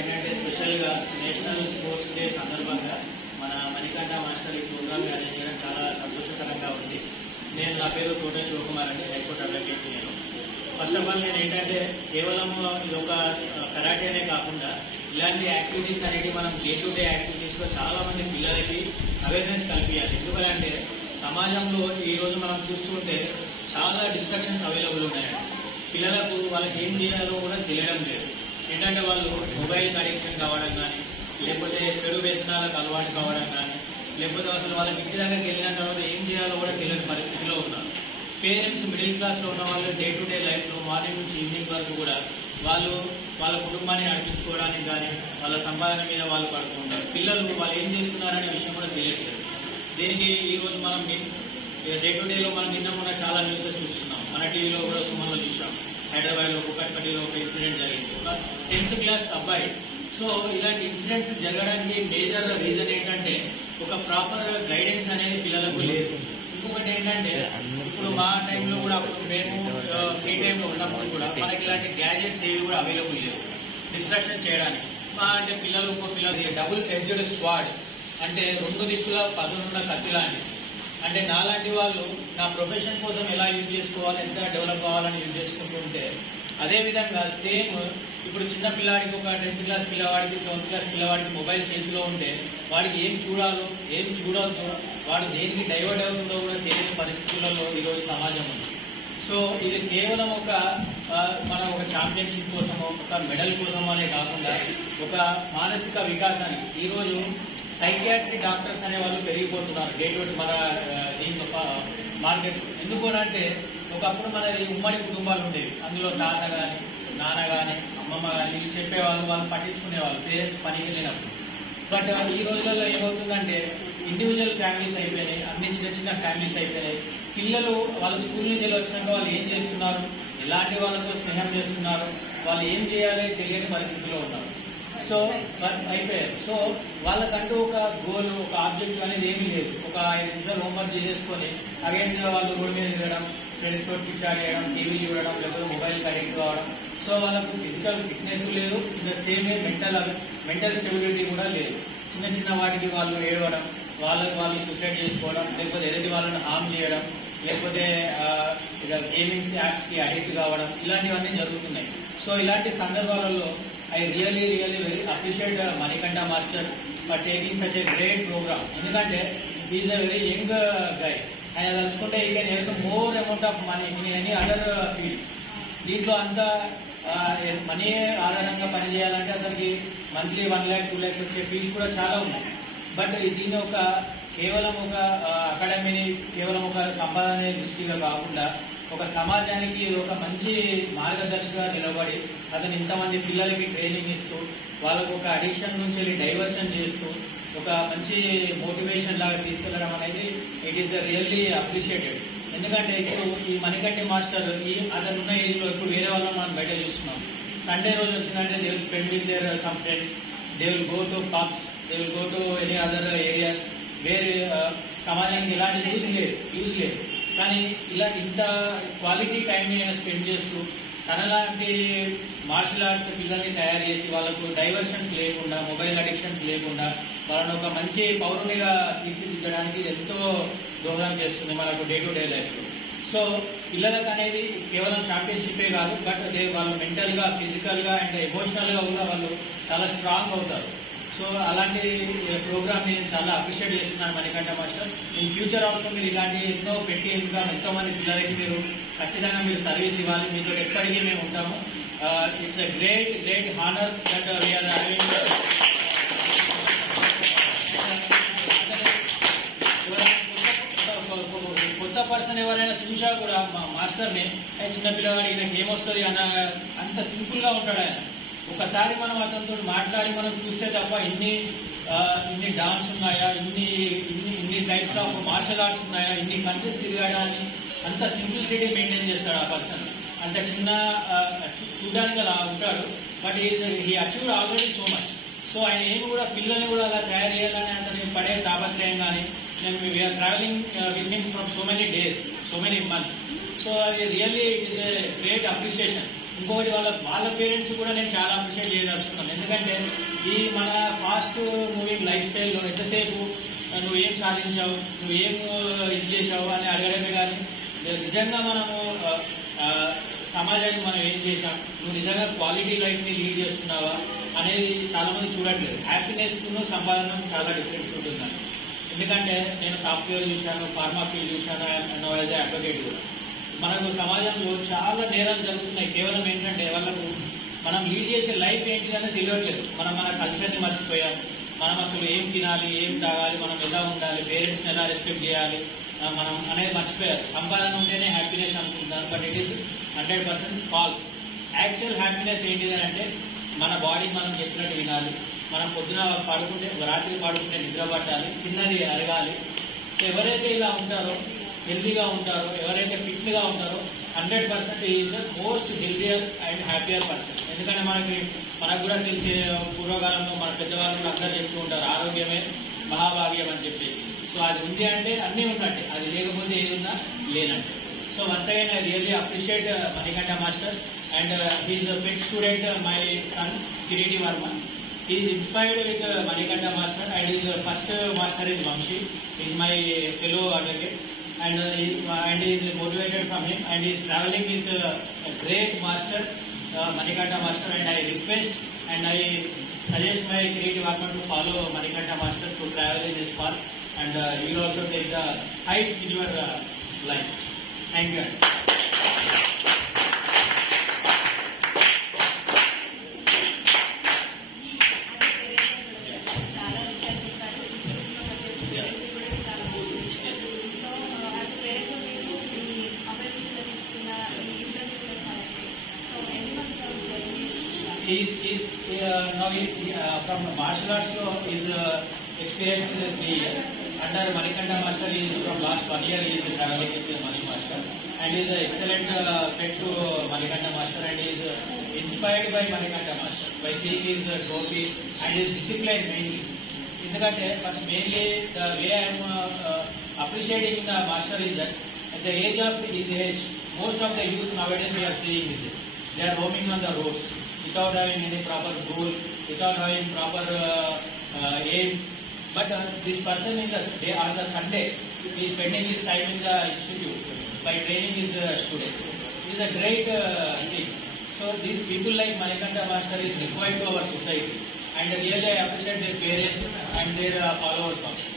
ఏంటంటే స్పెషల్గా national sports day సందర్భంగా మన మణికంఠ మాస్టర్ ఈ ప్రోగ్రామ్ అరేంజ్ చేయడం చాలా సంతోషకరంగా ఉంది. నా పేరు తోట శివకుమార్ అండి, హైకోర్టు అడ్వకేట్. నేను ఫస్ట్ ఆఫ్ ఆల్ నేను ఏంటంటే కేవలం ఇది ఒక కరాటేనే కాకుండా ఇలాంటి యాక్టివిటీస్ అనేవి మనం డే టు డే యాక్టివిటీస్లో చాలా మంది పిల్లలకి అవేర్నెస్ కల్పించాలి. ఎందుకంటే సమాజంలో ఈరోజు మనం చూస్తుంటే చాలా డిస్ట్రాక్షన్స్ అవైలబుల్ ఉన్నాయండి. పిల్లలకు వాళ్ళకి ఏం చేయాలో కూడా తెలియడం లేదు. ఏంటంటే వాళ్ళు మొబైల్ అడిక్షన్ కావడం కానీ, లేకపోతే చెడు వ్యసనాలకు అలవాటు కావడం కానీ, లేకపోతే అసలు వాళ్ళ ఇంటి దగ్గరికి వెళ్ళిన తర్వాత ఏం చేయాలో కూడా తెలియని పరిస్థితిలో ఉన్నారు. పేరెంట్స్ మిడిల్ క్లాస్లో ఉన్న వాళ్ళు డే టు డే లైఫ్లో మార్నింగ్ నుంచి ఈవినింగ్ వరకు కూడా వాళ్ళు వాళ్ళ కుటుంబాన్ని నడిపించుకోవడానికి కానీ వాళ్ళ సంపాదన మీద వాళ్ళు పడుతుంటారు. పిల్లలు వాళ్ళు ఏం చేస్తున్నారనే విషయం కూడా తెలియట్లేదు. దీనికి ఈరోజు మనం డే టు డేలో మనం నిన్న మొన్న చాలా న్యూసెస్ చూస్తున్నాం. మన టీవీలో కూడా సుమన్లో చూసాం. హైదరాబాద్లో కుక్కట్పల్లిలో ఒక ఇన్సిడెంట్ జరిగింది, ఒక 10th క్లాస్ అబ్బాయి. సో ఇలాంటి ఇన్సిడెంట్స్ జరగడానికి మేజర్ రీజన్ ఏంటంటే ఒక ప్రాపర్ గైడెన్స్ అనేది పిల్లలకు లేదు. ఇంకొకటి ఏంటంటే ఇప్పుడు మా టైంలో కూడా అప్పుడు మేము ఫ్రీ టైంలో ఉన్నప్పుడు కూడా మనకి ఇలాంటి గ్యాజెట్స్ ఏవి కూడా అవైలబుల్ లేవు డిస్ట్రాక్షన్ చేయడానికి. మా అంటే పిల్లలు ఇంకో పిల్లలు డబుల్ ఎడ్జ్డ్ స్వాడ్ అంటే 2 దిక్కుల పదునున్న కత్తి లాంటి. అంటే నాలాంటి వాళ్ళు నా ప్రొఫెషన్ కోసం ఎలా యూజ్ చేసుకోవాలి, ఎంత డెవలప్ కావాలని యూజ్ చేసుకుంటుంటే అదేవిధంగా సేమ్ ఇప్పుడు చిన్న పిల్లాడికి ఒక 10th క్లాస్ పిల్లవాడికి 7th క్లాస్ పిల్లవాడికి మొబైల్ చేతిలో ఉంటే వాడికి ఏం చూడాలో ఏం చూడొద్దు, వాడు దేనికి డైవర్ట్ అవుతుందో కూడా తెలియని పరిస్థితులలో ఈరోజు సమాజం ఉంది. సో ఇది కేవలం మన ఒక ఛాంపియన్షిప్ కోసమో ఒక మెడల్ కోసమో అనే కాకుండా ఒక మానసిక వికాసానికి ఈరోజు సైకియాట్రిక్ డాక్టర్స్ అనే వాళ్ళు పెరిగిపోతున్నారు డే టు డే మన దీంట్లో మార్కెట్. ఎందుకు అంటే ఒకప్పుడు మన ఉమ్మడి కుటుంబాలు ఉండేవి. అందులో తాత కానీ నాన్న కానీ అమ్మమ్మ కానీ వీళ్ళు చెప్పేవాళ్ళు, వాళ్ళు పట్టించుకునేవాళ్ళు పేరెంట్స్ పనికి వెళ్ళినప్పుడు. బట్ ఈ రోజుల్లో ఏమవుతుందంటే ఇండివిజువల్ ఫ్యామిలీస్ అయిపోయినాయి, అన్ని చిన్న చిన్న ఫ్యామిలీస్ అయిపోయినాయి. పిల్లలు వాళ్ళ స్కూల్ నుంచి వచ్చినాక వాళ్ళు ఏం చేస్తున్నారు, ఎలాంటి వాళ్ళతో స్నేహం చేస్తున్నారు, వాళ్ళు ఏం చేయాలి తెలియని పరిస్థితిలో ఉన్నారు. సో అయిపోయారు. సో వాళ్ళకంటూ ఒక గోల్, ఒక ఆబ్జెక్టివ్ అనేది ఏమీ లేదు. ఒక 5 నిమిషాలు హోంవర్క్ చేసేసుకొని అగైన్ వాళ్ళు రోడ్ మీద తిరగడం, ఫ్రెండ్స్ తో చిట్చాట్ చేయడం, టీవీ చూడడం, లేకపోతే మొబైల్ కనెక్ట్ కావడం. సో వాళ్ళకు ఫిజికల్ ఫిట్నెస్ లేదు, ఇంకా సేమ్ మెంటల్ స్టెబిలిటీ కూడా లేదు. చిన్న చిన్న వాటికి వాళ్ళు ఏడవడం, వాళ్ళు సూసైడ్ చేసుకోవడం, లేకపోతే ఎదుటి వాళ్ళని హార్మ్ చేయడం, లేకపోతే ఇక గేమింగ్స్ యాప్స్ కి అడిక్ట్ కావడం, ఇలాంటివన్నీ జరుగుతున్నాయి. సో ఇలాంటి సందర్భాలలో I really very appreciate Manikantha Master for taking such a great program. ఎందుకంటే he is a very young guy. ఆయన తలుచుకుంటే he can earn more amount of money in any other fields. దీంట్లో అంత మనీ ఆధారంగా పనిచేయాలంటే అతనికి మంత్లీ 1 lakh 2 lakhs వచ్చే fields కూడా చాలా ఉన్నాయి. బట్ దీన్ని కేవలం ఒక అకాడమీని కేవలం ఒక సంపాదన దృష్టిగా కాకుండా ఒక సమాజానికి ఒక మంచి మార్గదర్శిగా నిలబడి అతను ఇంతమంది పిల్లలకి ట్రైనింగ్ ఇస్తూ వాళ్ళకు ఒక అడిక్షన్ నుంచి డైవర్షన్ చేస్తూ ఒక మంచి మోటివేషన్ లాగా తీసుకెళ్లడం అనేది ఇట్ ఈస్ రియల్లీ అప్రిషియేటెడ్. ఎందుకంటే ఇప్పుడు ఈ మణికంఠ మాస్టర్ అతను ఉన్న ఏజ్ లో ఇప్పుడు వేరే వాళ్ళని మనం బయట చూస్తున్నాం. సండే రోజు వచ్చిందంటే they will spend with their some friends, they will go to pubs, they will go to any other areas వేరే సమాజానికి ఎలాంటి యూజ్ లేదు. కానీ ఇలా ఇంత క్వాలిటీ టైంని స్పెండ్ చేస్తూ తనలాంటి మార్షల్ ఆర్ట్స్ పిల్లల్ని తయారు చేసి వాళ్ళకు డైవర్షన్స్ లేకుండా, మొబైల్ అడిక్షన్స్ లేకుండా వాళ్ళని ఒక మంచి పౌరునిగా తీర్చిదిద్దడానికి ఎంతో దోహదం చేస్తుంది మనకు డే టు డే లైఫ్లో. సో పిల్లలకు అనేది కేవలం ఛాంపియన్షిప్పే కాదు, బట్ వాళ్ళు మెంటల్గా, ఫిజికల్గా అండ్ ఎమోషనల్గా కూడా వాళ్ళు చాలా స్ట్రాంగ్ అవుతారు. సో అలాంటి ప్రోగ్రామ్ నేను చాలా అప్రిషియేట్ చేస్తున్నాను Manikanta master. In future also మీరు ఇలాంటి ఎన్నో పెట్టి ఇంకా ఎంతో మంది పిల్లలకి మీరు ఖచ్చితంగా మీరు సర్వీస్ ఇవ్వాలి. మీతో ఎప్పటికీ మేము ఉంటాము. It's a great honour that we are having. కొత్త పర్సన్ ఎవరైనా చూసా కూడా మా మాస్టర్ని చిన్న పిల్లవాడికి నాకు ఏమొస్తుంది అంత సింపుల్ గా ఉంటాడు ఆయన. ఒకసారి మనం అతనితో మాట్లాడి మనం చూస్తే తప్ప ఇన్ని డాన్స్ ఉన్నాయా, ఇన్ని టైప్స్ ఆఫ్ మార్షల్ ఆర్ట్స్ ఉన్నాయా, ఇన్ని కంట్రీస్ తిరగడాన్ని అంత సింప్లిసిటీ మెయింటైన్ చేస్తాడు ఆ పర్సన్. అంత చిన్న చూడడానికి అలా ఉంటాడు, but he achieved already so much. So ఆయన ఏమి కూడా పిల్లల్ని కూడా అలా తయారు చేయాలని అతని పడే తాపత్రయం కానీ, we are travelling with him from so many days, so many months. So అది really it is a great appreciation. ఇంకొకటి వాళ్ళ పేరెంట్స్ కూడా నేను చాలా అప్రిషియేట్ చేయదలుచుకున్నాను. ఎందుకంటే ఈ మన ఫాస్ట్ మూవింగ్ లైఫ్ స్టైల్లో ఎంతసేపు నువ్వేం సాధించావు, నువ్వేం ఇది చేసావు అని అడగడమే కానీ నిజంగా మనము సమాజానికి మనం ఏం చేసాం, నువ్వు నిజంగా క్వాలిటీ లైఫ్ని లీడ్ చేస్తున్నావా అనేది చాలా మంది చూడట్లేదు. హ్యాపీనెస్ను సంపాదన చాలా డిఫరెన్స్ ఉంటుంది. ఎందుకంటే నేను సాఫ్ట్వేర్ చూశాను, ఫార్మా ఫీల్డ్ చూశాను, అండ్ యాజ్ ఏ అడ్వకేట్ కూడా. మనకు సమాజంలో చాలా నేరాలు జరుగుతున్నాయి. కేవలం ఏంటంటే వాళ్ళకు మనం లీడ్ చేసే లైఫ్ ఏంటిదని తెలియట్లేదు. మనం మన కల్చర్ని మర్చిపోయాం. మనం అసలు ఏం తినాలి, ఏం తాగాలి, మనం ఎలా ఉండాలి, పేరెంట్స్ని ఎలా రెస్పెక్ట్ చేయాలి మనం అనేది మర్చిపోయారు. సంపాదన ఉంటేనే హ్యాపీనెస్ అనుకుంటారు, but it is 100% false. Actual happiness ఏంటిదని అంటే మన బాడీ మనం చెప్పినట్టు వినాలి, మనం పొద్దున పడుకుంటే రాత్రి పడుకుంటే నిద్ర పట్టాలి, తిన్నది అరగాలి. ఎవరైతే ఇలా ఉంటారో, హెల్తీగా ఉంటారో, ఎవరైతే ఫిట్గా ఉంటారో 100% is the most healthier and happier person. ఎందుకంటే మనకు కూడా తెలిసే పూర్వకాలంలో మన పెద్దవాళ్ళు కూడా అందరూ చెప్తూ ఉంటారు, ఆరోగ్యమే మహాభాగ్యం అని చెప్పి. సో అది ఉంది అంటే అన్నీ ఉన్నట్టే, అది లేకపోతే ఏది ఉన్నా లేనంటే. So once again I really appreciate Manikanta master and he is pet student my son Kireeti Varma. He is inspired with Manikanta master and his first master is Vamshi. He is my fellow advocate and he is motivated from him and he is traveling with a great master, Manikanta master, and I request and I suggest my creative Varma to follow Manikanta master to travel in this path and you will also take the heights in your life. Thank you. Now from martial arts is experience in 3 years. Under Manikanta master is from last 1 year he is traveling with Mani master and is an excellent pet to Manikanta master and is inspired by Manikanta master by seeing his trophies and his discipline mainly. ఎందుకంటే first mainly the way I am appreciating the master is that at the age of his age, most of the youth nowadays we are seeing with it. They are roaming on the roads without having any proper goal, without having proper aim. But this person in the day or the Sunday is spending his time in the institute by training his students. It is a great thing. So these people like Manikanta master is required to our society and really I appreciate their parents and their followers also.